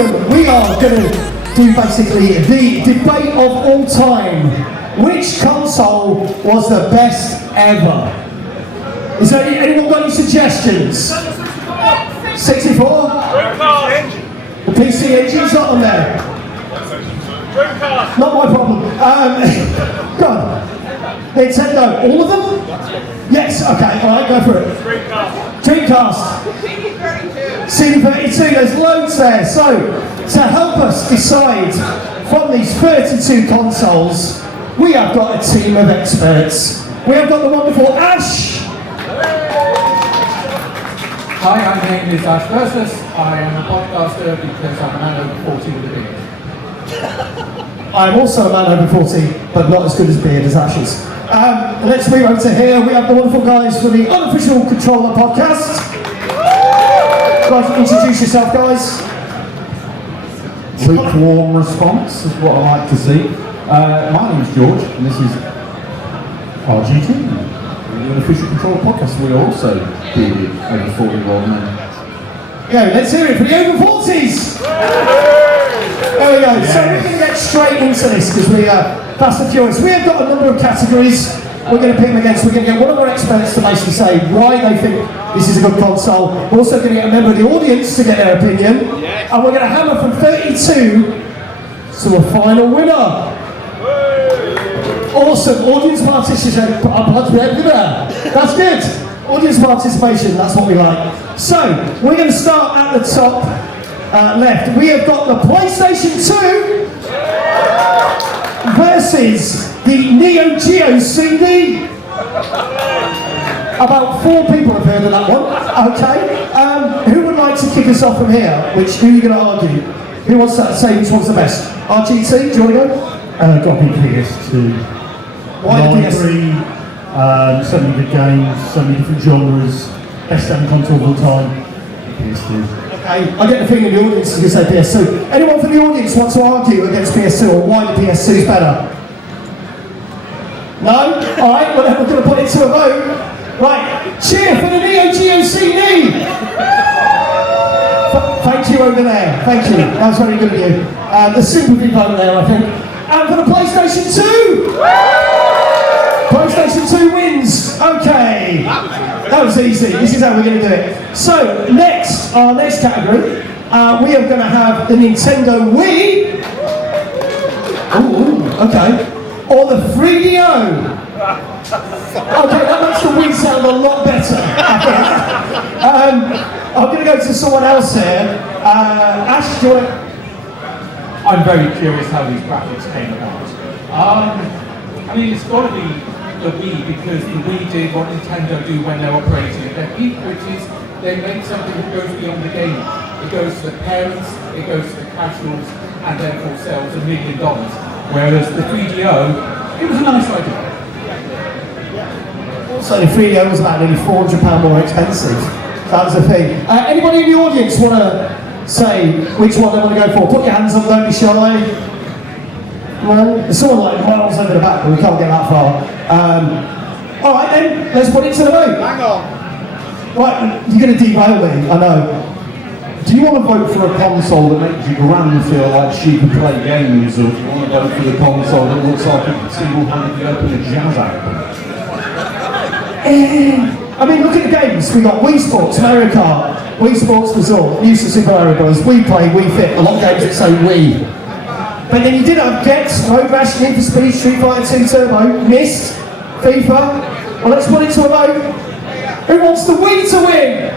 second, we are going to do basically the debate of all time. Which console was the best ever? Is there anyone got any suggestions? 64? The PC engine's not on there. Not my problem. Go on. Nintendo, all of them? Yes, okay, alright, go for it. Dreamcast. CD32, there's loads there. So, to help us decide from these 32 consoles, we have got a team of experts. We have got the wonderful Ash. Hi, my name is Ash Versus. I am a podcaster because I'm a man over 40 with a beard. I'm also a man over 40, but not as good as beard as Ash's. Let's move over to here. We have the wonderful guys for the Unofficial Controller podcast. Guys, introduce yourself, guys. Lukewarm response is what I like to see. My name is George, and this is RGT, the Unofficial Controller podcast. We are also bearded over 40-year-old men. Yeah, let's hear it for the over 40s. There we go. Yes. So we're going to get straight into this because we are fast and furious. We have got a number of categories we're going to pit them against. We're going to get one of our experts to basically say why they think this is a good console. We're also going to get a member of the audience to get their opinion. Yes. And we're going to hammer from 32 to a final winner. Awesome. Audience participation. That's good. Audience participation, that's what we like. So, we're going to start at the top left. We have got the PlayStation 2 versus the Neo Geo CD. About 4 people have heard of that one. Okay. Who would like to kick us off from here? Who are you going to argue? Who wants to say which one's the best? RGT, do you want to go? Got to be PS2. Why the PS2? So many good games, so many different genres. Best selling console of all time. PS2. Okay, I get the feeling the audience is going to say PS2. Anyone from the audience want to argue against PS2 or why the PS2 is better? No? Alright, well then we're going to put it to a vote. Right, cheer for the Neo Geo CD! Thank you over there, thank you. That was very good of you. The sympathy vote there, I think. And for the PlayStation 2! PlayStation 2 wins! Okay! That was easy. This is how we're going to do it. So, next, our next category, we are going to have the Nintendo Wii. Ooh, okay. Or the 3DO. Okay, that makes the Wii sound a lot better. I'm going to go to someone else here. Ash, do you want to... I'm very curious how these graphics came about. I mean, it's got to be the Wii because the Wii did what Nintendo do when they're operating at their peak, which is they make something that goes beyond the game. It goes to the parents, it goes to the casuals, and therefore sells $1 million. Whereas the 3DO, it was a nice idea. Also, the 3DO was about nearly £400 more expensive. That was the thing. Anybody in the audience want to say which one they want to go for? Put your hands up, don't be shy. No? There's someone like miles over the back, but we can't get that far. Alright then, let's put it to the vote. Hang on. Right, you're going to derail me, I know. Do you want to vote for a console that makes your gran feel like she can play games, or do you want to vote for the console that looks like it can single-handedly open a jazz album? I mean, look at the games. We got Wii Sports, Mario Kart, Wii Sports Resort, New Super Mario Bros, Wii Play, Wii Fit, a lot of games that say Wii. But then you did have Gex, Road Rash, Need for Speed, Street Fighter 2 Turbo, Myst, FIFA. Well, let's put it to a vote. Who wants the Wii to win?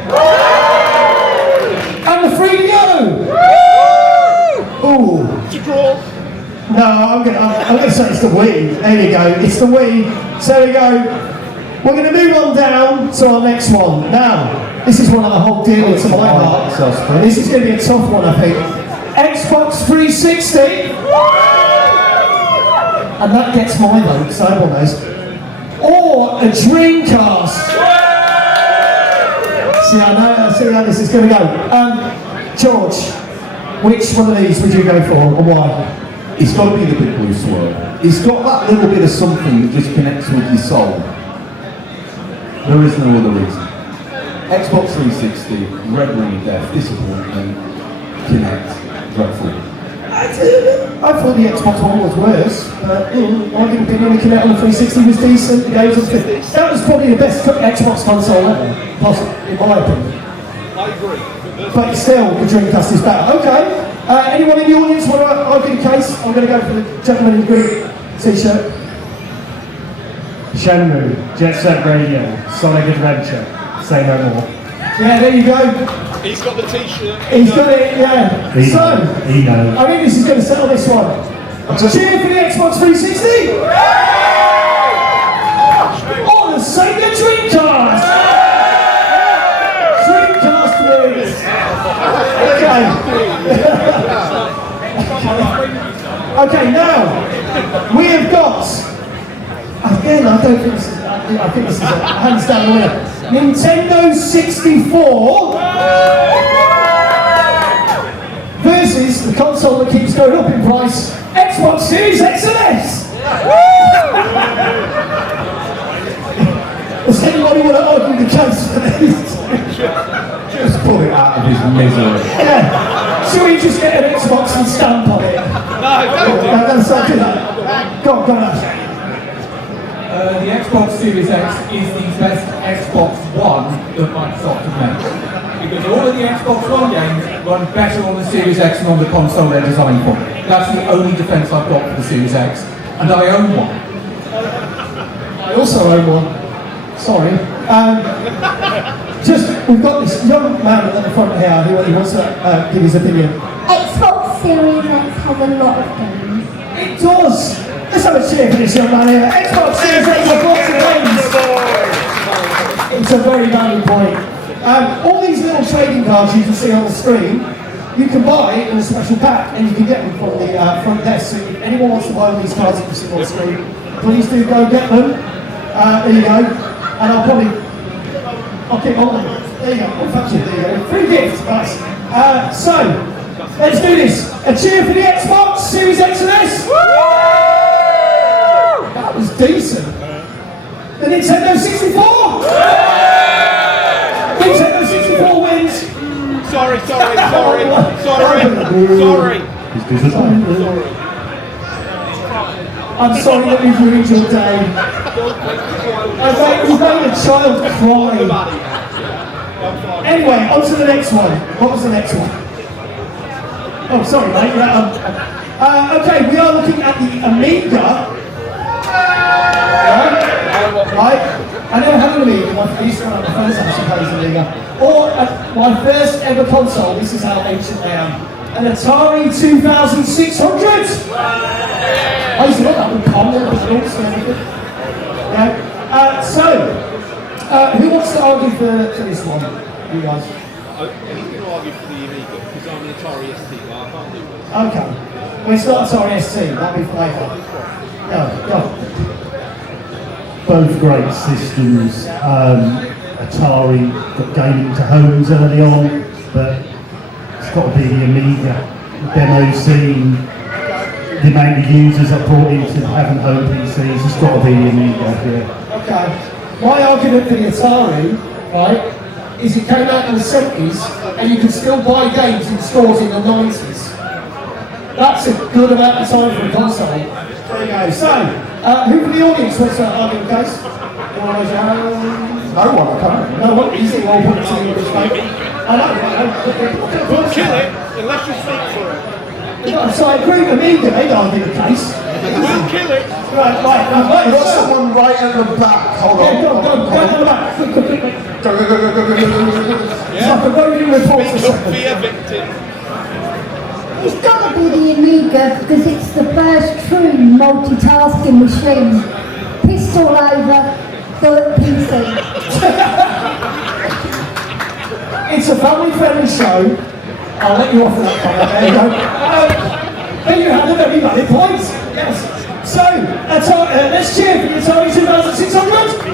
And the 3DO! Ooh. No, I'm gonna say it's the Wii. There you go. It's the Wii. So there we go. We're going to move on down to our next one. Now, this is one that I hold dearly to my heart. This is going to be a tough one, I think. Xbox 360. And that gets my vote, so everyone knows. Or a Dreamcast. See how this is going to go. George, which one of these would you go for, and why? It's got to be the big blue swirl. It's got that little bit of something that just connects with your soul. There is no other reason. Xbox 360, Red Ring of Death, Disappointment, Kinect. dreadful. I thought the Xbox One was worse, but I didn't think the Kinect on the 360 was decent. The games was good. That was probably the best Xbox console ever, possibly, in my opinion. I agree. But still, the Dreamcast is better. Okay. Anyone in the audience want to argue the case? I'm going to go for the gentleman in the green t-shirt. Shenmue, Jet Set Radio, Sonic Adventure, say no more. Yeah, there you go. He's got the t-shirt. He's got it, yeah. He So, knows. I think this is going to settle this one. Cheer for the Xbox 360! On the Sega Dreamcast! Dreamcast wins! Okay, now, we have got, again, I don't think this is, I think this is a hands down winner. Nintendo 64 versus the console that keeps going up in price, Xbox Series X and S. Does anybody want to argue the case for this? Just pull it out of his misery. Yeah. Should we just get an Xbox and stamp on it? No, that's not do that. Go on. The Xbox Series X is the best Xbox One that Microsoft have made. Because all of the Xbox One games run better on the Series X than on the console they're designed for. That's the only defense I've got for the Series X. And I own one. I also own one. Sorry. We've got this young man at the front here who wants to give his opinion. Xbox Series X has a lot of games. It does! Let's have a cheer for this young man here. Xbox Series X has lots of games. It's a very valid point. All these little trading cards you can see on the screen, you can buy in a special pack and you can get them from the front desk. So if anyone wants to buy all these cards that you see on the screen, please do go get them. There you go. And I'll keep holding them. There you go. Oh, thank you. There you go. Free gift. Nice. So, let's do this. A cheer for the Xbox Series X and S. That was decent. The Nintendo 64. Nintendo 64 wins. Sorry. I'm sorry that we've ruined your day. You've made a child cry. Anyway, on to the next one. What was the next one? Oh, sorry, mate. Okay, we are looking at the Amiga. Right? I never had an Amiga. My used to have a friend's house who plays Amiga. Or my first ever console. This is how ancient I am. An Atari 2600. I used to love that with Pong and results and everything. Yeah. Who wants to argue for this one? You guys. He's going to argue for the Amiga because I'm an Atari ST, but I can't do it. Okay. Well, it's not Atari ST. That'd be for later. Go. Both great systems. Atari got gaming to homes early on, but it's got to be the Amiga. The demo scene, the amount of users that brought into having home PCs, it's got to be the Amiga here. Okay. My argument for the Atari, right, is it came out in the 70s and you can still buy games in stores in the 90s. That's a good amount of time for a console. There you go. So, who from the audience wants to argue the case? No one, apparently. No one, easy, all put it to the English mate. I know. We'll kill it unless you speak for it. So I agree with Amiga, they'd argue the case. We'll kill it. Right. You've got someone right at the back. Hold on. Yeah, go to the back. Quick. It's like a roving report for a Speak up, second. be a victim. It's got to be the Amiga because it's the first true multitasking machine. Pistol over the PC. It's a family-friendly show. I'll let you off of that comment. There you go. There you have the very valid points. Yes. So, let's cheer for the Atari 2600.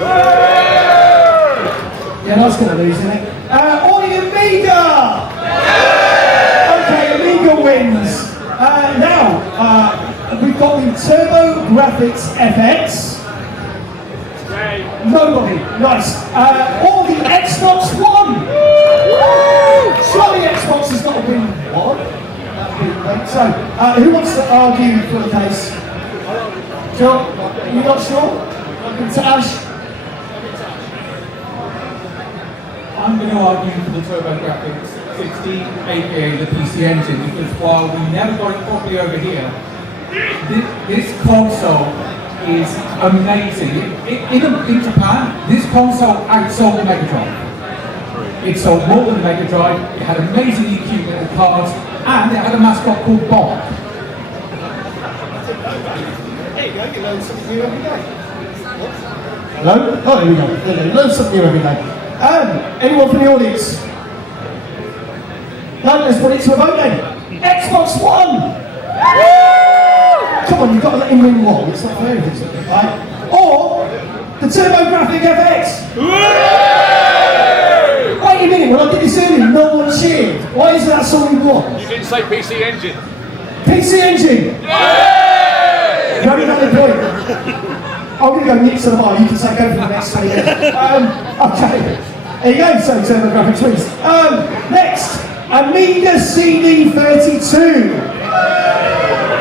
Yeah, that's going to lose, isn't it? Or the Amiga. Okay, Amiga wins. Now, we've got the Turbo Graphics FX. Nobody. Nice. Or the Xbox One. Surely Xbox has got to win one. who wants to argue for the case? John, you not sure? Ash? I'm going to argue for the TurboGrafx 60, aka the PC Engine, because while we never got it properly over here, this console is amazing. In Japan, this console outsold the Mega Drive. It sold more than the Mega Drive, it had amazingly cute little cards, and it had a mascot called Bob. There you go, you learn something new every day. Hello? Oh, there we go. You learn something new every day. Anyone from the audience? No, let's put it to a vote then. Xbox One! Come on, you've got to let him win one. It's not fair if it's right. Or the TurboGrafx FX! Wait a minute, when I did this earlier, no one cheered. Why is that so important? You didn't say PC Engine. PC Engine! Very valid point. I'm going to go nip to the bar, you can say go for the next 20 minutes. Okay, there you go, so TurboGrafx tweets. Next, Amiga CD32.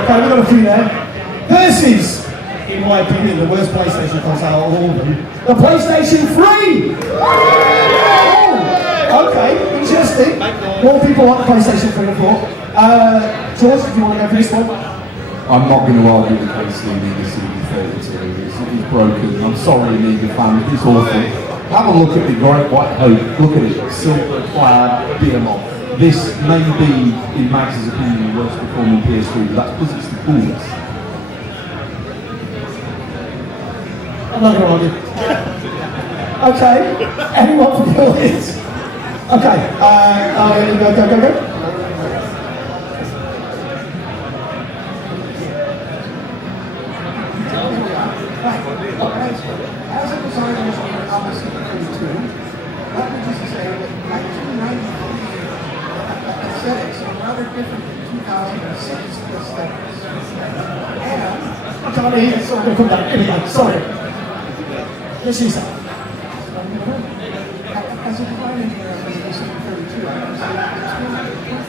Okay, we've got a few there. Versus, in my opinion, the worst PlayStation console out of all of them, the PlayStation 3! Oh, okay, interesting. More people want the PlayStation 3 than 4. George, do you want to go for this one? I'm not going to argue the case of the Amiga CD32. It's broken. I'm sorry, Amiga fans. It's awful. Have a look at the Great White Hope. Look at it. Silver clad behemoth. This may be, in Max's opinion, the worst performing PS3, but that's because it's the coolest. I'm not going to argue. Okay, anyone from the audience? Okay, go. As a designer of Amiga CD32, let me just say that 1993 aesthetics are rather different from 2006 aesthetics. And I can't hear you, so I'm going to come down. Here we go, sorry. Yes, you say. as a design engineer of Amiga CD32, I can say that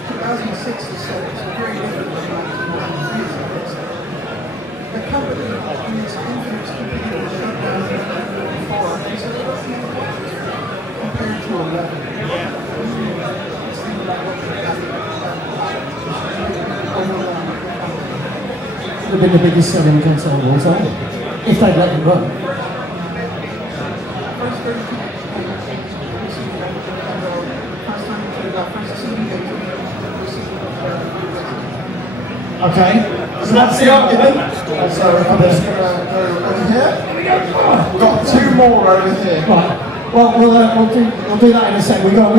2006 aesthetics are very different from 1993 aesthetics. The company, in its infinite stupidity, shut down in 1994 compared to 11. Would have been the biggest selling console of all time, if they'd let them run. First 32 Okay, so that's the argument. So I'm just going to go over here. We've got two more over here. Right. Well, we'll do that in a second. We've got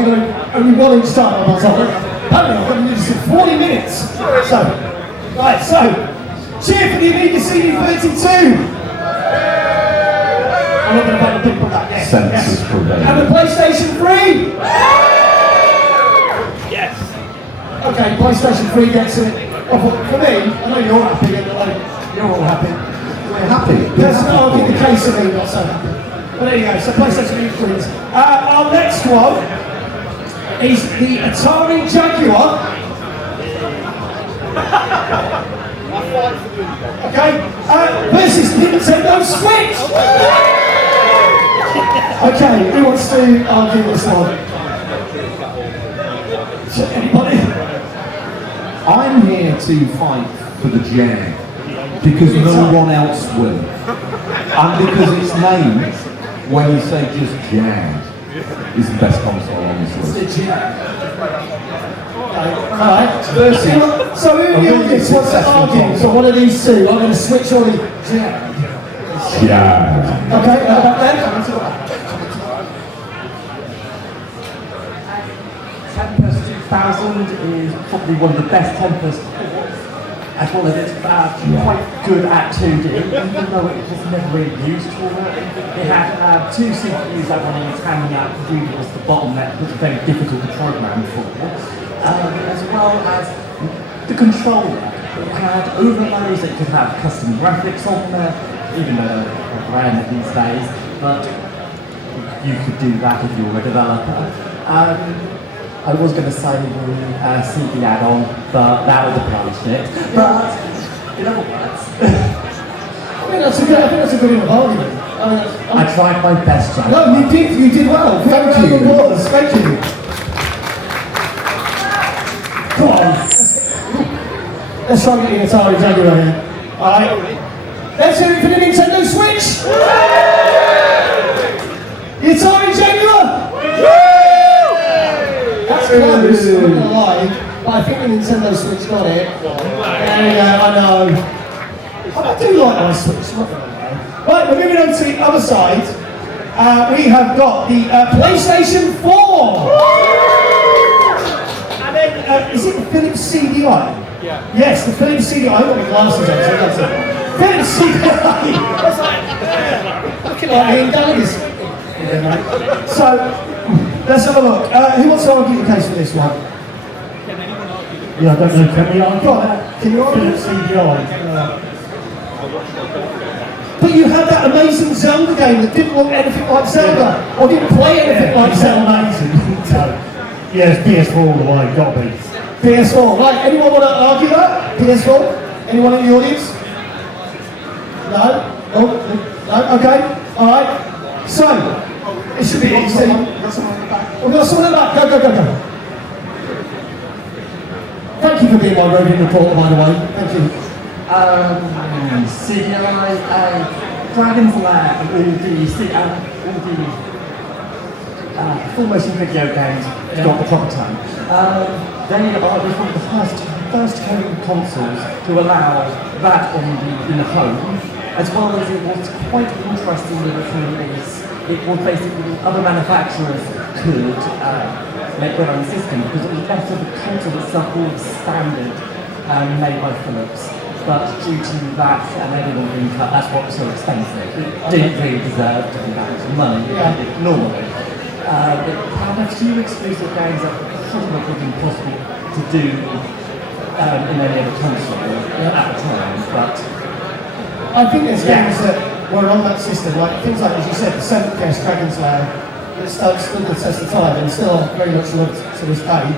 only one each time on my topic. Apparently, I've got to do this in 40 minutes. So, right. So, cheer for the Amiga CD32. I'm not going to make the people that. Yes. Census prevail. And the PlayStation 3. Yes. Okay, PlayStation 3 gets it. Well, for me, I know you're happy, and you're all happy. We're happy. There's an argument in the case of me not so happy. But there you go, so PlayStation 3 wins. Our next one is the Atari Jaguar. Okay, versus Nintendo Switch. Okay, who wants to argue this one? Anybody? I'm here to fight for the Jag, because no one else will. And because its name, when you say just Jag, is the best console on this list. The Jag. Alright, so who in the audience wants to argue? So one of these two, I'm going to switch all the Jag. Jag. Okay, about that? Tempest 2000 is probably one of the best Tempest ports, as well as it's quite good at 2D, even though it was never really used for it. It had two CPUs that were hanging out, really was the bottleneck, which was very difficult to program for, as well as the controller. It had overlays, it could have custom graphics on there, even though they're rare these days, but you could do that if you were a developer. I was going to say the CD add-on, but that was a plunge it. But in other words, I think that's a good enough argument. I tried my best, John. No, you did well. Thank you. Thank you. Come on. Let's try and get the Atari Jaguar here. Alright. Let's hear it for the Nintendo Switch! The Atari Jaguar! That's close, I'm not gonna lie. But I think the Nintendo Switch got it. There we go, I know. I do like my Switch, not gonna lie. Right, we're moving on to the other side. We have got the PlayStation 4! And then, is it the Philips CDI? Yeah. Yes, the Philips CDI. I've got my glasses on, so that's it. Philips CDI! That's like, looking like Ian Gallagher's. Yeah, mate. So, let's have a look. Who wants to argue the case for this one? Yeah, I don't know, can we argue Go on, that? can you argue? Philips CDI. But you had that amazing Zelda game that didn't look anything like Zelda, or didn't play anything like Is that Zelda. amazing? So, yeah, it's PS4 all the way, got to be. PS4, right, anyone want to argue that? PS4? Anyone in the audience? No? Oh, no? Okay, alright. So, it should be easy. We've got someone in the back. Go. Thank you for being my roving reporter, by the way. Thank you. CDI, Dragon's Lair, and all the full motion video games got the proper time. They are one of the first home consoles to allow that in the home, as well as it was quite interesting that it was basically other manufacturers could make their own system, because it was better the console itself was standard made by Philips. But due to that and everyone being cut, that's what was so expensive. It didn't really deserve to be that much money normally. It had a few exclusive games that probably would be impossible to do in any other console at the time, but I think there's games that were on that system, like things like, as you said, the 7th Guest Dragon's Lair, that stood the test of time and still very much loved to this day.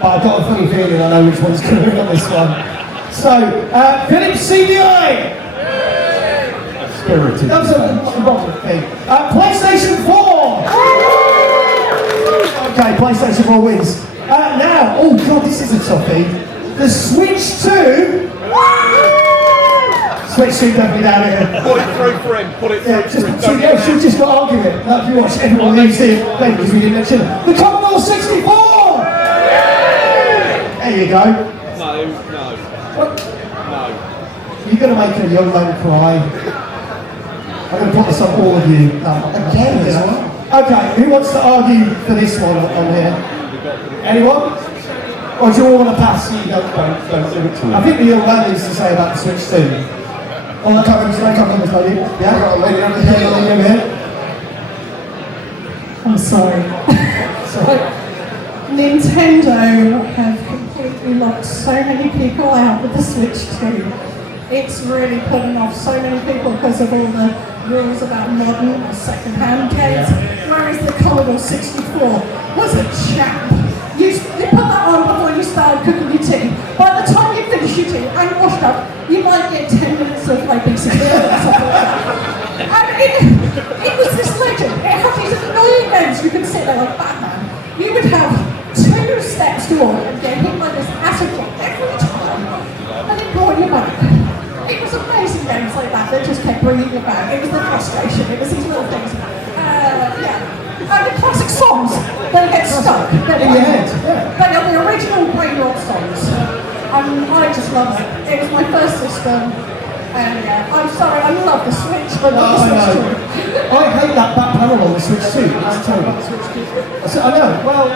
But I've got a funny feeling I know which one's going to win on this one. So, Philips CDI! Spirited. That was a bottom thing. PlayStation 4! Okay, PlayStation 4 wins. Now, oh god, this is a toughie. The Switch 2. Switch 2 definitely down here. Put it through for him. Put it through for him. Don't get She's just got to argue it. Now, if you watch everyone leaves it, because we didn't mention it. The Commodore 64! There you go. No. What? No. You're going to make a young man cry. I'm going to put this on all of you. Again as well. Okay, who wants to argue for this one on here? Anyone? Or do you all want to pass? You don't do it. I think the young man needs to say about the Switch 2. Oh, come on, this lady. Yeah, got a lady over here. I'm sorry. Sorry. Nintendo have completely locked so many people out with the Switch 2. It's really putting off so many people because of all the rules about modern or second-hand games, whereas the Commodore 64 was a champ. You put that on before you started cooking your tea. By the time you finish your tea and washed up, you might get 10 minutes of like basic or something like that. And it was this legend. It had these annoying games. You could sit there like Batman. You would have 2 steps toward and get hit by this acid drop every time, and it brought you back. It was amazing games like that that just kept bringing you back. It was the frustration. It was these little things. And the classic songs that get stuck. In your head. They are the original brain rot songs. I just love it. It was my first system. And I'm sorry, I love the Switch, but not the Switch 2. I hate that back panel on the Switch 2. It's terrible. I know, well,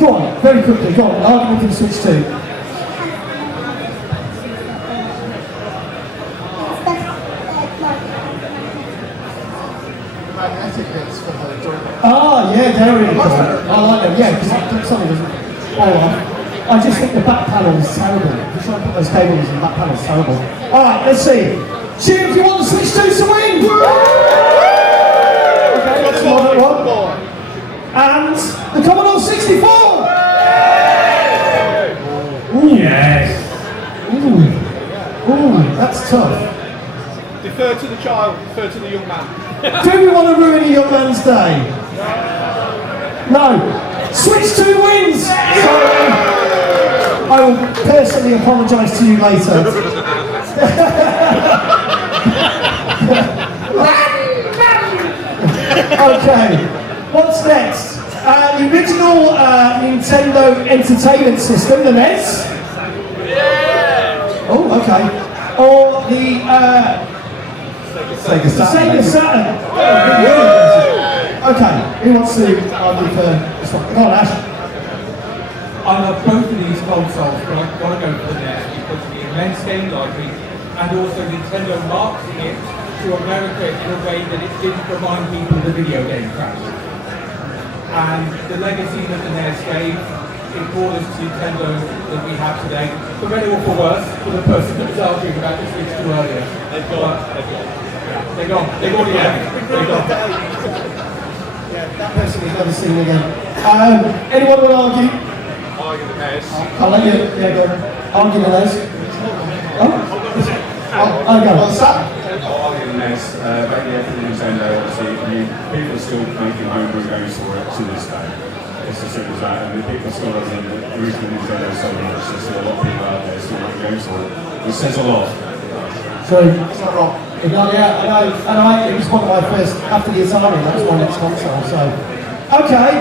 go on, very quickly, go on, an argument for the Switch 2. Ah, yeah, they're really cool. I like them, yeah, because something doesn't fall off. I just think the back panel is terrible. Just trying to put those cables in the back panel is terrible. Alright, let's see. Cheer if you want the Switch 2 to win! Okay, let's modern one. and the Commodore 64. Ooh. Yes. Ooh, that's tough. Defer to the child, defer to the young man. Do we want to ruin a young man's day? No. Switch 2 wins! So, I will personally apologise to you later. Okay, what's next? The original Nintendo Entertainment System, the NES. Oh, okay. Or the Sega Sega Saturn. Okay, who wants to argue for this one? Go on, Ash. I love both of these consoles, but I've got to go for the NES because of the immense game library and also Nintendo marketing it to America in a way that it didn't remind people of the video game crash. And the legacy that the NES gave, it brought us to Nintendo that we have today, for better or for worse, for the person that was arguing about the Switch 2 earlier. They've gone. They're gone. They've already left. They're gone. Yeah, that person we've never seen again. Anyone will argue? Argue the NES. I'll let you, yeah, go on. Argue the NES. Oh, I'll go. What's that? I'll argue the NES, maybe after the Nintendo, obviously, I mean, people are still making homebrew games for it to this day. It's as simple as that, and the people still love the original Nintendo so much, there's still a lot of people out there still making games for it. It says a lot. True. It's not wrong. Yeah, I know. And it was one of my first, after the Atari, that was my next console, so. Okay.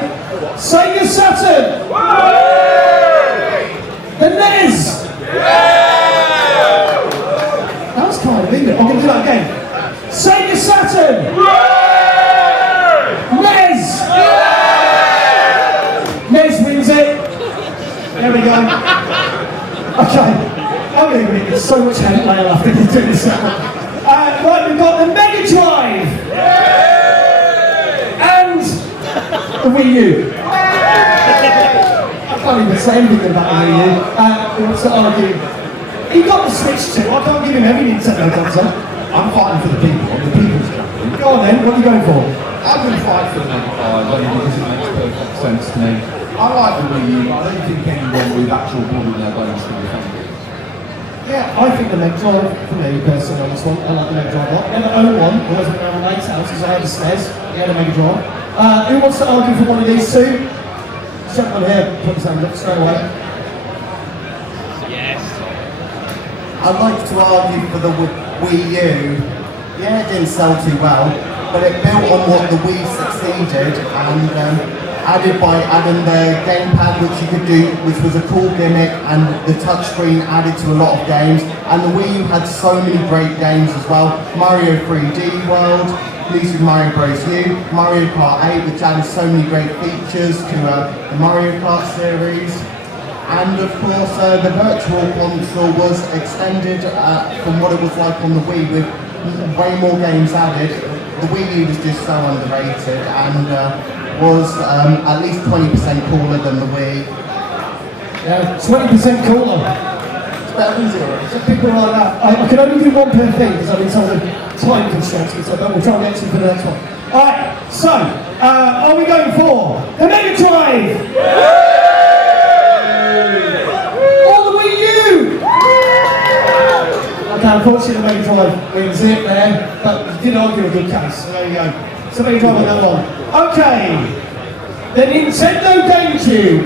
Sega Saturn! The NES! That was kind of ignorant. I'm going to do that again. Sega Saturn! NES! NES wins it. There we go. Okay. I'm going to get so much hate later after you do this. Right, we've got the Mega Drive and the Wii U. I can't even say anything about the Wii U. Who wants to argue? He got the Switch too. I can't give him every Nintendo console. I'm fighting for the people. I'm the people's champion. Go on then. What are you going for? I'm going to fight for the Mega Drive only because it makes perfect sense to me. I like the Wii U, but I don't think anyone with actual blood in their bones can defend it. Yeah, I think the Mega Drive, for me personally on this one, I like the Mega Drive a lot. I never owned one, I wasn't around my mate's house because I had a SNES, he had a Mega Drive. Who wants to argue for one of these two? Gentleman here, put his hand up straight away. Yes. I'd like to argue for the Wii U. Yeah, it didn't sell too well, but it built on what the Wii succeeded and added by adding the gamepad, which you could do, which was a cool gimmick, and the touchscreen added to a lot of games. And the Wii U had so many great games as well. Mario 3D World, New Super Mario Bros. U, Mario Kart 8, which added so many great features to the Mario Kart series. And of course, the Virtual Console was extended from what it was like on the Wii, with way more games added. The Wii U was just so underrated and was at least 20% cooler than the Wii. Yeah, 20% cooler. It's better than zero. So people like that. I can only do one per thing because I've been told of time constraints, so we'll try and get to for the next one. Alright, so, are we going for the Mega Drive? Or the Wii U? Okay, unfortunately the Mega Drive wins it there, but you did argue a good case, so there you go. So Mega Drive on that one. Okay, the Nintendo GameCube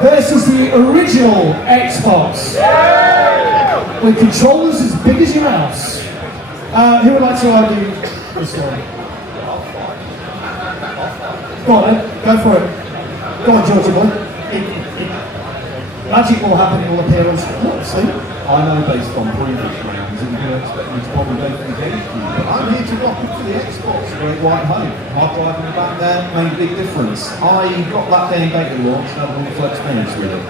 versus the original Xbox with controllers as big as your mouse. Who would like to argue this one? Go on then, go for it. Go on, Georgie boy. Magic will happen, it will appear on screen. See? I know based on previous rounds that you can expect me to probably go for the GameCube, but I'm here to rock it for the Xbox, the great white home. My drive in the back there made a big difference. I got that day in beta launch and had a wonderful experience with it.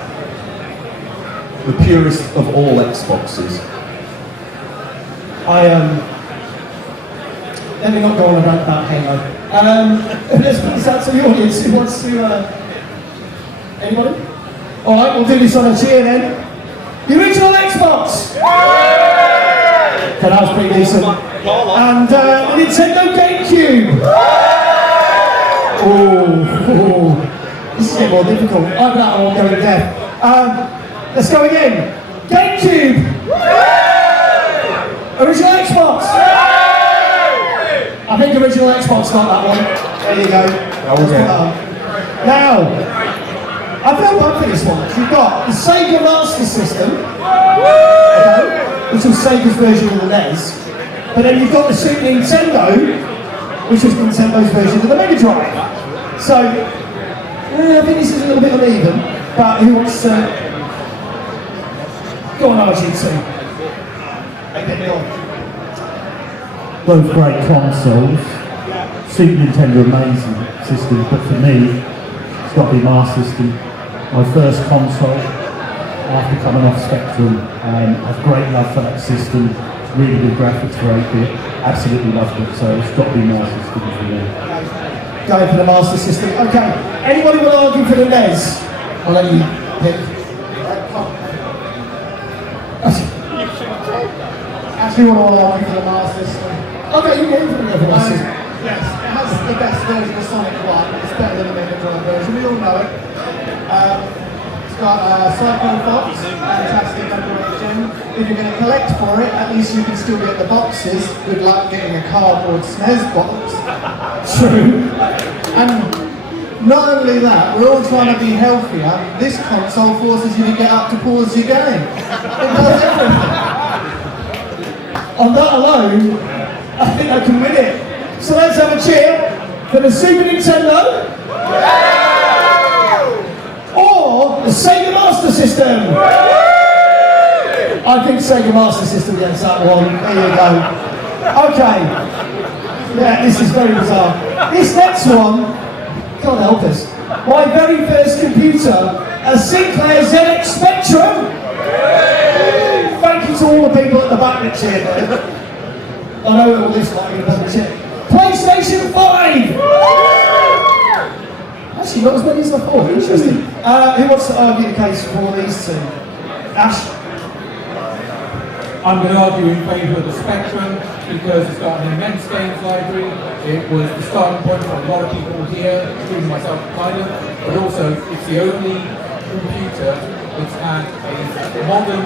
The purest of all Xboxes. Let me not go on about Halo. Let's put this out to the audience. Who wants to, anybody? Alright, we'll do this on a cheer then. The original Xbox! That was pretty decent. And the Nintendo GameCube! This is a bit more difficult. I'm that one going deaf. Let's go again. GameCube. Original Xbox. I think original Xbox got that one. There you go. Now, I feel bad for this one. You've got the Sega Master System, which was Sega's version of the NES, but then you've got the Super Nintendo, which was Nintendo's version of the Mega Drive. So, I think this is a little bit uneven, but who wants to... Go on, RGT. Both great consoles. Super Nintendo amazing system, but for me, it's got to be Master System. My first console after coming off Spectrum. I've great love for that system. Really good graphics for 8-bit. Absolutely loved it, so it's got to be Master System for me. Going for the Master System. Okay, anybody want to argue for the NES? I'll let you pick. Actually, want to argue for the Master System. Okay, you can for the Master System. Yes, it has the best version of Sonic 1. It's better than the Mega Drive version. We all know it. It's got Psycho Fox, fantastic underrated gem. If you're going to collect for it, at least you can still get the boxes. Good luck getting a cardboard SNES box. True. And not only that, we're all trying to be healthier. This console forces you to get up to pause your game. It does everything. On that alone, I think I can win it. So let's have a cheer for the Super Nintendo or the Sega Master System. I think Sega Master System gets that one. There you go. Okay. Yeah, this is very bizarre. This next one, God help us. My very first computer, a Sinclair ZX Spectrum. Thank you to all the people at the back that cheered. I know all this like doesn't cheer. PlayStation 5! Actually, not as many as I thought. Interesting. Who wants to argue the case for these two? Ash? I'm going to argue in favour of the Spectrum because it's got an immense games library. It was the starting point for a lot of people here, including myself, kind of. But also, it's the only computer that's had a modern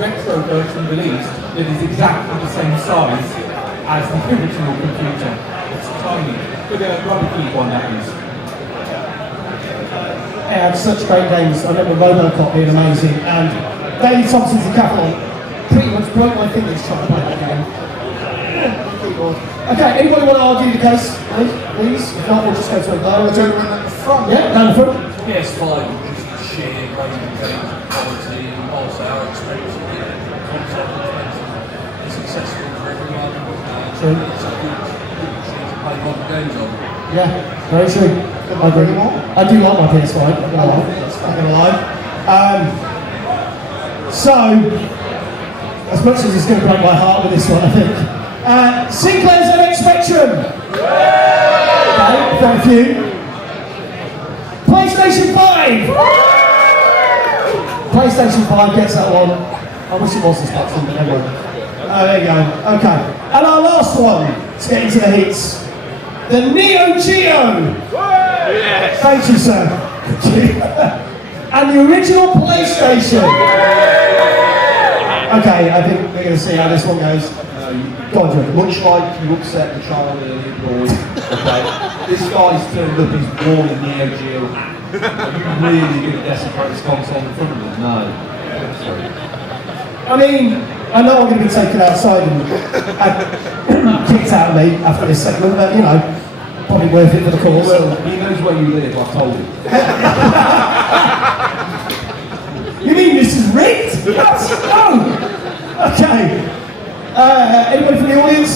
retro version released that is exactly the same size as the original computer. It's tiny. Look at rubber key one that is. It had such great games. I remember Robocop being amazing, and David Thompson's Decathlon pretty much broke my fingers trying to play that game. Okay, anybody want to argue the case? Please? If not, we'll just go to a blow. The gentleman at the front. Yeah, down the front. PS5 was just sheer range of games, quality, and also our experience with the console is successful for everyone. True. It's a good machine to play modern games on. Yeah, very true. I agree. I do like my PS5. I'm not gonna lie. So, as much as it's going to break my heart with this one, I think. Sinclair ZX Spectrum. Okay, thank you. PlayStation 5. PlayStation 5 gets that one. I wish it was the Spectrum, but never. There you go. Okay, and our last one to get into the hits. The Neo Geo! Yes. Thank you, sir. And the original PlayStation! Okay, I think we're going to see how this one goes. Go on, Joe. Much like you upset the child earlier, boy, okay, this guy's turned up his worn Neo Geo hat. Are you really going to desecrate this console in front of him? No. Sorry. I mean, I know I'm going to be taken outside and kicked out of me after this segment, but you know, probably worth it for the cause. Well, he knows where you live, I've told him. You mean this is rigged? What? No! Okay. Anybody from the audience?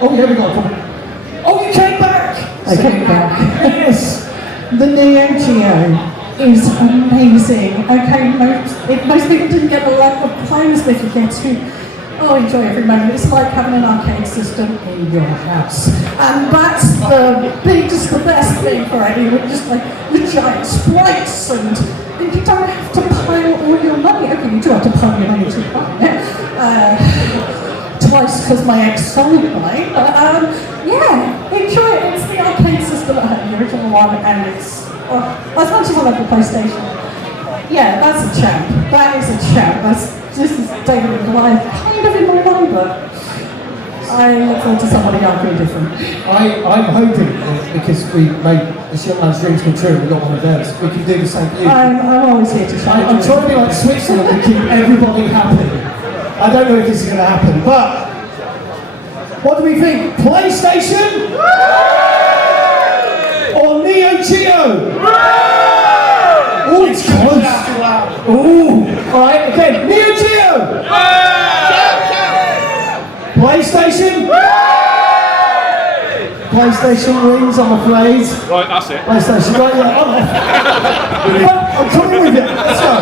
Oh yeah, we got a couple. Oh, you came back! I came back. Yes! The Neo Geo is amazing. Okay, most people didn't get the level of players they could get to. Oh, enjoy every moment. It's like having an arcade system in your house. And that's the best thing for it. Just like the giant sprites, and you don't have to pile all your money. Okay, you do have to pile your money to buy it. Twice because my ex sold mine. But yeah, enjoy it. It's the arcade arcade system at home, the original one, and it's, as much as I love the PlayStation, yeah, that's a champ. That is a champ. That's just as David and Goliath, kind of in my mind, but I look forward to somebody arguing different. I'm hoping that because we made this young man's dreams come true and we got one of theirs, we can do the same for you. I'm always here to show I'm trying to be like Switzerland and keep everybody happy. I don't know if this is going to happen, but what do we think? PlayStation? Or Neo Geo? Oh, it's close. Ooh, alright, okay. Neo Geo! PlayStation? PlayStation wins, I'm afraid. Right, that's it. PlayStation, right, yeah, I'm coming with you. Let's go.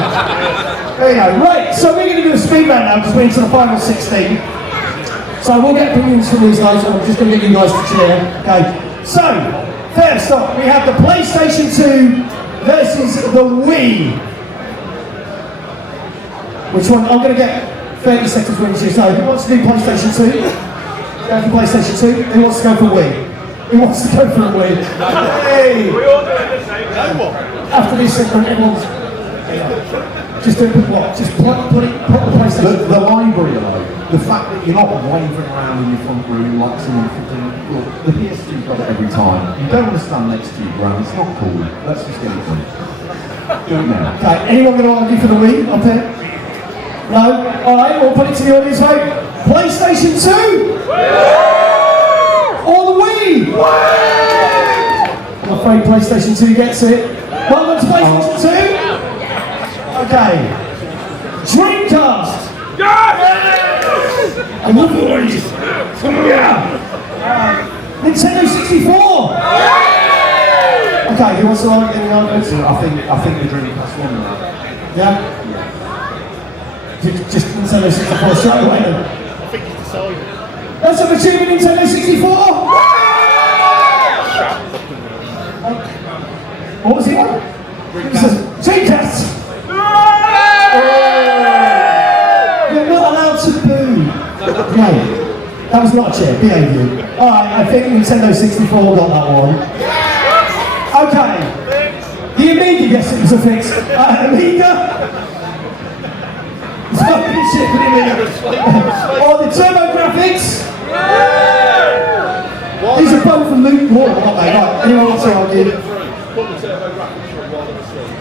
There you go. Right, so we're going to do a speed round now because we're into the final 16. So we'll get opinions from these guys, and I'm just going to get you guys to cheer. Okay. So, first up, we have the PlayStation 2 versus the Wii. Which one? I'm going to get 30 seconds when you say, so who wants to do PlayStation 2? Go for PlayStation 2. Who wants to go for Wii? Who wants to go for a Wii? Hey! We all do it the same. No more. After this segment, everyone's... Just do it with what? Just put the PlayStation... The library alone, the fact that you're not wavering around in your front room like someone thinking, look, the PS2 got it every time. You don't want to stand next to you, Graham, it's not cool. Let's just get it done. Do it now. Okay, anyone going to argue for the Wii up here? No? Alright, we'll put it to the audience vote. PlayStation 2? Or the Wii? I'm afraid PlayStation 2 gets it. Well done to PlayStation 2? Okay. Dreamcast! I love the Wii's! Yeah! Nintendo 64! Okay, who wants to argue any arguments? I think the Dreamcast won that. Yeah? Just Nintendo 64 straight away then. I think he's decided. That's a achievement Nintendo 64! What was it? Dreamcast! You're not allowed to boo! Okay, that was not a cheer, behave you. Alright, I think Nintendo 64 got that one. Okay, the Amiga, yes it was a fix. Amiga? It's fucking shit for the Amiga. Or the TurboGrafx? These are both from lukewarm, aren't they? Right, anyone else argue?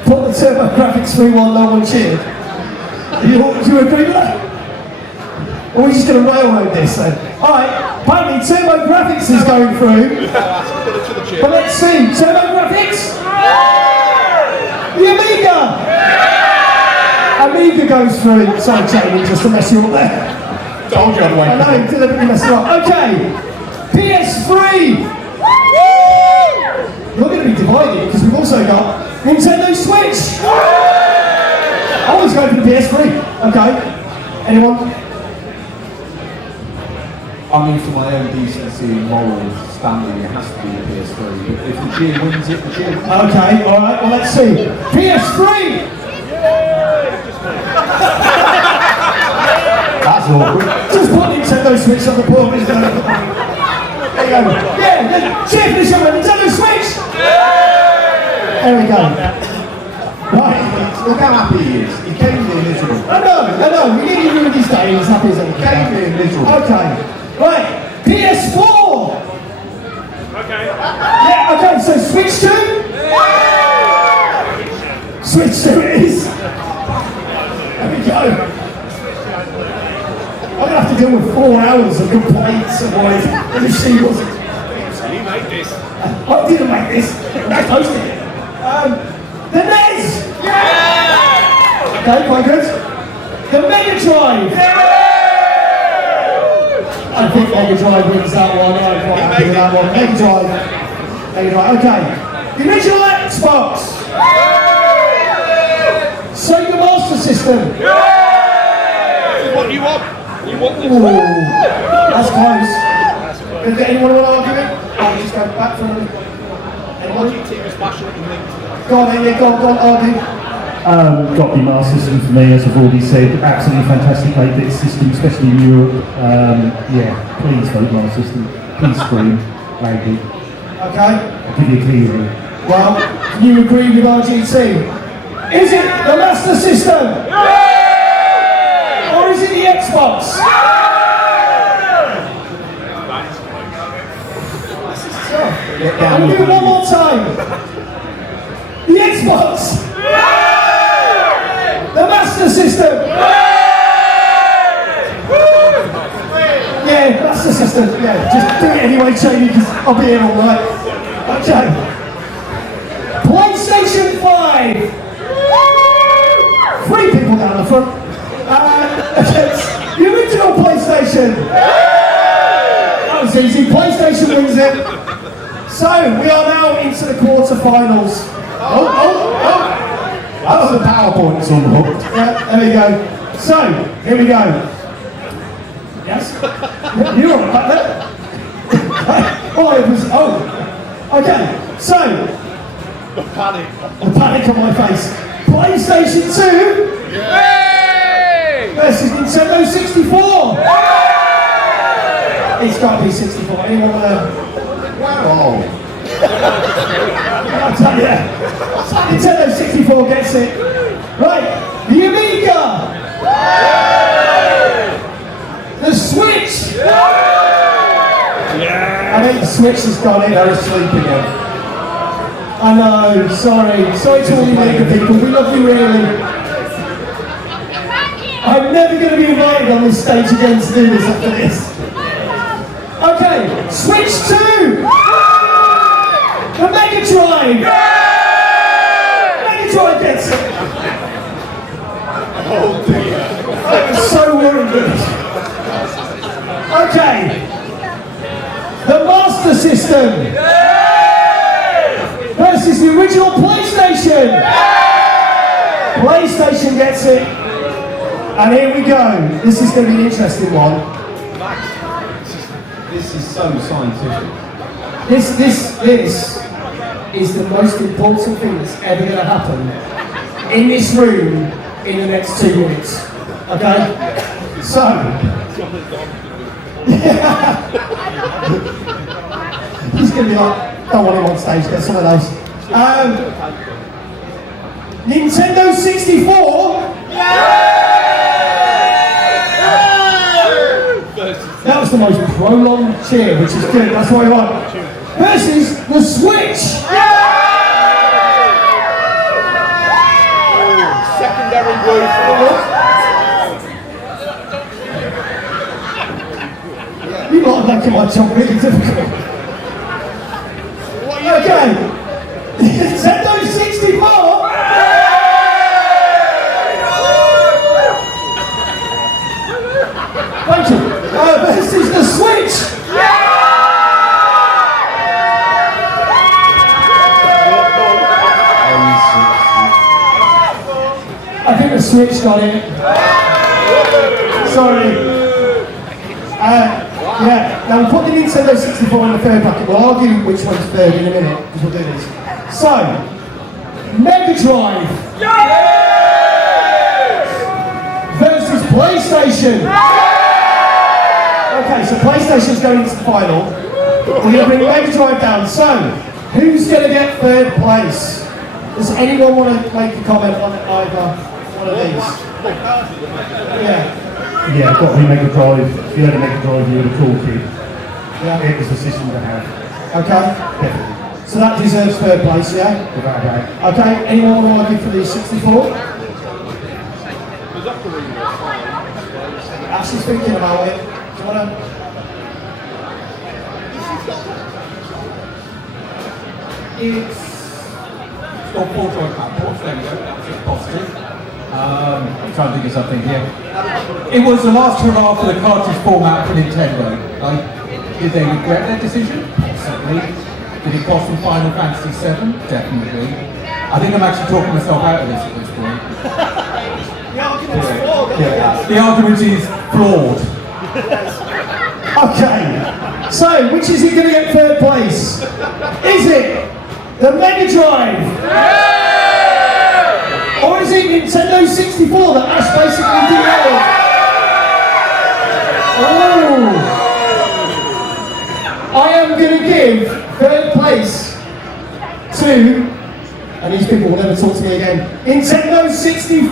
Put the TurboGrafx 3 while no one cheered. Do you agree with that? Or are we just going to railroad this then? Alright, apparently TurboGrafx is going through. But let's see, TurboGrafx? The Amiga! Amiga goes through. Sorry, Jamie, just to mess you up there. Told you I'd wait. I know, deliberately messed you up. Okay, PS3! You're going to be divided because we've also got Nintendo Switch! I was going for the PS3. Okay, anyone? I mean, for my own decency and moral standing, it has to be the PS3. But if the G wins it, the G wins it. Okay, alright, well let's see. PS3! That's awkward. Just put Nintendo Switch on the board, isn't it? There you go. Yeah, cheer for this young man, Nintendo Switch! There we go. Right. Look how happy he is. He came here miserable. I know, we need to ruin his day, he's happy as He came here miserable. Okay, right, PS4! Okay. Yeah, okay, so Switch 2? Switch 2 it is. There we go. I'm going to have to deal with 4 hours of complaints of why the machine wasn't. You made this. I didn't make this. I posted it. The NES! Yeah! Okay, quite good. The Mega Drive! I think Mega Drive wins that one. I'm quite happy with that one. Mega Drive. Okay. The original Xbox! Sega Master System! What do you want? You want this? Ooh, that's close. Can get anyone want to argue it? I'll just go back for them. RGT was passionate and linked. Go on, Andy, go on, argue. Got to be Master System for me, as I've already said. Absolutely fantastic 8-bit system, especially in Europe. Yeah, please vote Master System. Please scream loudly. Okay. I'll give you a clue here. Well, can you agree with RGT? Is it the Master System? Or is it the Xbox? I'll do it one more time. The Xbox. The Master System. Yeah, Master System. Yeah, just do it anyway, Jamie, because I'll be here all night. Okay. PlayStation 5. 3 people down the front. Against the original PlayStation. That was easy. PlayStation wins it. So we are now into the quarterfinals. That's the PowerPoint's unhooked. Yeah, there we go. So here we go. Yes. You're on back there. Okay. So the panic on my face. PlayStation 2 versus Nintendo 64. It's got to be 64. Anyone want to? Wow. I'll tell you. Nintendo 64 gets it. Right. The Amiga. The Switch. I think the Switch has got it. They're asleep again. I know, sorry. Sorry to all you Amiga people. We love you really. I'm never going to be invited on this stage again to do this after this. Okay, Switch 2! The Mega Drive! Mega Drive gets it! Oh dear. I'm so worried. Okay. The Master System versus the original PlayStation. PlayStation gets it. And here we go. This is going to be an interesting one. This is so scientific. This is the most important thing that's ever going to happen in this room in the next 2 minutes. Okay? So, he's going to be like, don't want him on stage, get some of those. Nintendo 64. That was the most prolonged cheer, which is good, that's what I want. Versus the Switch. Secondary word for the look. You lot are making my job really difficult. Okay. Nintendo 64. Thank you. This is the Switch. I think the Switch got it. Sorry. Yeah, now we'll put the Nintendo 64 in the third bracket. We'll argue which one's third in a minute, because we'll do this. So, Mega Drive versus PlayStation. Okay, so PlayStation's going into the final. We're going to bring Mega Drive down. So, who's going to get third place? Does anyone want to make a comment on either one of these? Yeah. Yeah, I've got the Mega Drive. If you had a Mega Drive, you were the cool kid. Yeah. It was the system to have. Okay. Definitely. So that deserves third place, yeah? Without a doubt. Okay, anyone want to argue for the 64? Ashley's thinking about it. Do you want to? It's got 4 joint platforms, there we go, that's just positive. I'm trying to think of something here. It was the last hurrah for the cartridge format for Nintendo. Like, did they regret their decision? Possibly. Did it cost them Final Fantasy VII? Definitely. I think I'm actually talking myself out of this at this point. The argument is flawed. Okay, so which is it going to get third place? Is it the Mega Drive? Or is it Nintendo 64 that Ash basically derailed? Oh! I am going to give third place people will never talk to me again. Nintendo 64!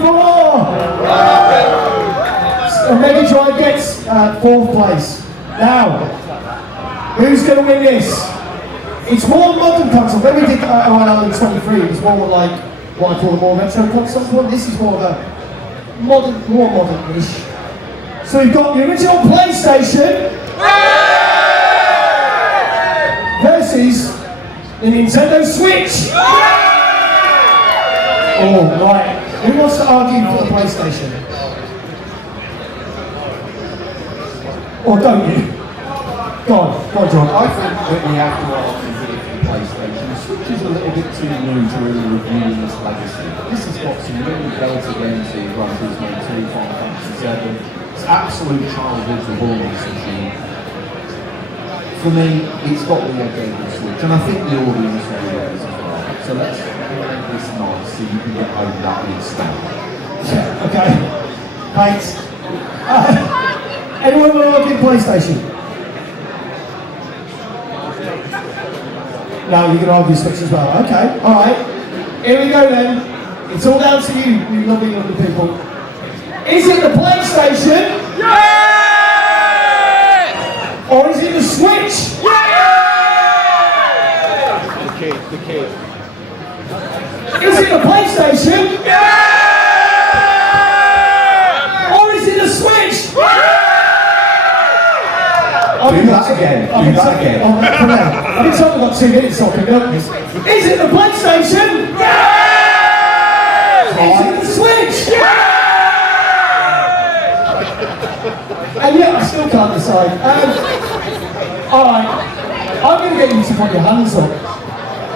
Mega Drive gets 4th place. Now, who's going to win this? It's more modern console. When we did OLL23, it was more like what I call a more retro console. Well, this is more of a more modern-ish. So we've got the original PlayStation versus the Nintendo Switch. Oh, right. Who wants to argue for the PlayStation? Or don't you? Go on, John. I think that we have to argue for the PlayStation. The Switch is a little bit too new to really review this legacy. This has got some really belter games here, Gran Turismo 2, Final Fantasy 7. It's absolute childhood for all this machine. For me, it's got the edge over the Switch, and I think the audience really does as well. So let's make this nice so you can get over that big stamp. Yeah, okay. Thanks. Anyone want to argue PlayStation? No, you can argue Switch as well. Okay, alright. Here we go then. It's all down to you, you lovely people. Is it the PlayStation? Yeah! Or is it the Switch? Yeah! The kid. Is it the PlayStation? Yeah! Or is it the Switch? Yeah! Do that again. Do that again. I've been told I've got 2 minutes so I can do this. Is it the PlayStation? Yeah! Is it the Switch? Yeah! And yet I still can't decide. Alright, I'm going to get you to put your hands up,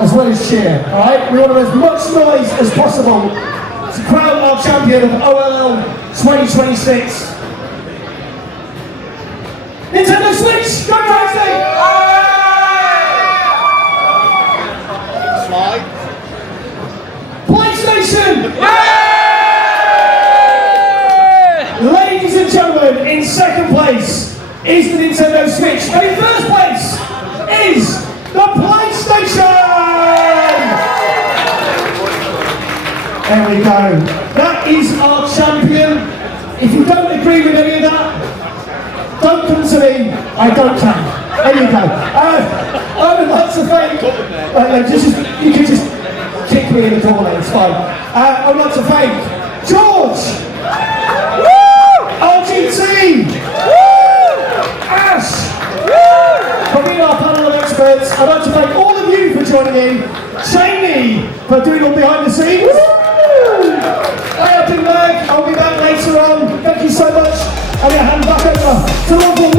as well as cheer, alright? We want as much noise as possible to crown our champion of OLL 2026. Nintendo Switch, go crazy! Slide. PlayStation! Ladies and gentlemen, in 2nd place is the Nintendo Switch, and in 1st place is the PlayStation! There we go. That is our champion. If you don't agree with any of that, don't come to me, I don't care. There you go. I would like to thank, you can just kick me in the corner, it's fine. I would like to thank George, RGT, Ash, for being our panel of experts. I'd like to thank all of you for joining in, Jamie for doing all behind the scenes. I have been back, I'll be back later on. Thank you so much. I'm going to hand back over to London.